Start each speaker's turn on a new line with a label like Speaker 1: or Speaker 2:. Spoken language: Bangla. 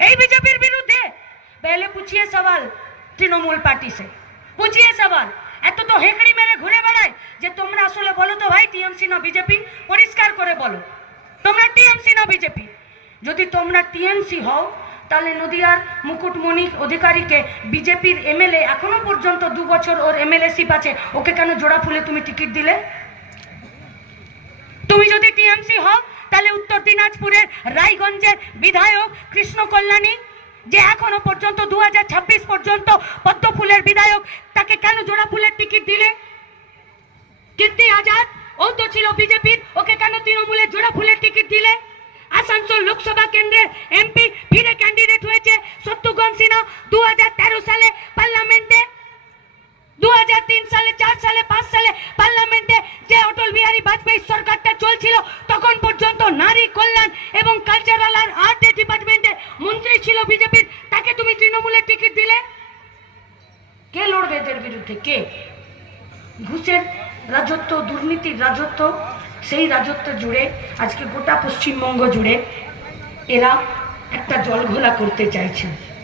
Speaker 1: এই বিজেপির বিরুদ্ধে पहले पूछिए सवाल তৃণমূল পার্টি সে पूछिए सवाल এত তো হেকড়ি মেরে ঘুরে বেড়ায় যে তোমরা আসলে বলো তো ভাই টিএমসি না বিজেপি পরিষ্কার করে বলো তোমরা টিএমসি না বিজেপি যদি তোমরা টিএমসি হও তাহলে নদিয়ার মুকুটমণি অধিকারীকে বিজেপির এমএলএ এখনো পর্যন্ত দু বছর ওর এমএলএ শিপ আছে ওকে কেন জোড়া ফুলে তুমি টিকিট দিলে তুমি যদি টিএমসি হও তাহলে উত্তর দিনাজপুরের রায়গঞ্জের বিধায়ক কৃষ্ণ কল্যাণী, যে এখনও পর্যন্ত দুহাজার ছাব্বিশ পর্যন্ত পদ্ম ফুলের বিধায়ক, তাকে কেন জোড়া ফুলের টিকিট দিলে? কীর্তি আজাদ, ও তো ছিল বিজেপির, ওকে কেন তৃণমূলের জোড়া ফুলের টিকিট দিলে? আসানসোল লোকসভা কেন্দ্রের এমপি ফিরে ক্যান্ডিডেট হয়েছে শত্রুঘ্ন সিনহা দু হাজার তেরো সালে পার্লামেন্টে। দু হাজার তিন সালে, চার সালে, পাঁচ সালে পার্লামেন্টে, যে অটল বিহারী বাজপেয়ী পর্যন্ত নারী এবং কালচারাল আর আর্ট ডিপার্টমেন্টে মন্ত্রী ছিল বিজেপির, তাকে তুমি তৃণমূলের টিকিট দিলে? কে লড়বে এদের বিরুদ্ধে? কে? ঘুষের রাজত্ব, দুর্নীতির রাজত্ব, সেই রাজত্ব জুড়ে, আজকে গোটা পশ্চিমবঙ্গ জুড়ে এরা একটা জলঘোলা করতে চাইছে।